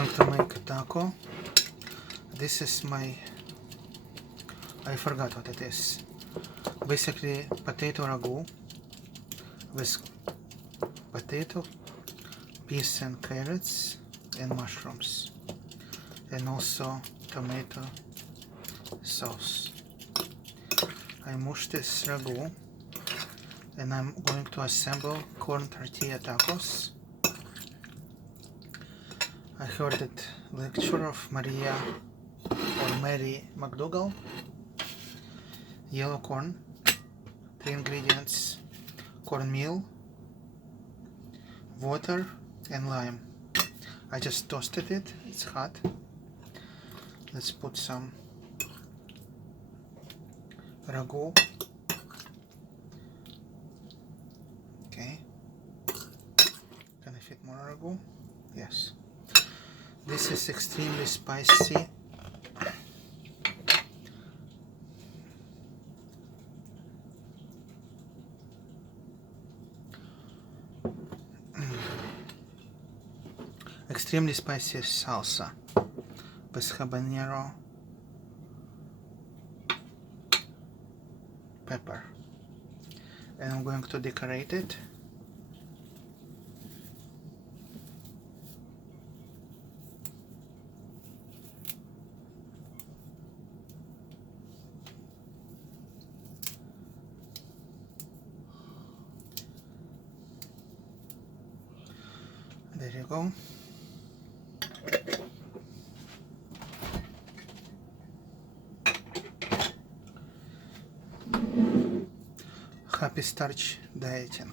going to make a taco. This is I forgot what it is. Basically potato ragu with potato, peas and carrots and mushrooms, and also tomato sauce. I mush this ragu and I'm going to assemble corn tortilla tacos. I heard that lecture of Maria or Mary Mcdougall. Yellow corn, 3 ingredients: cornmeal, water and lime. I just toasted it, it's hot. Let's put some ragu. Okay, can I fit more ragu? Yes. This is extremely spicy. Extremely spicy salsa with habanero pepper, and I'm going to decorate it. There you go. Happy starch dieting.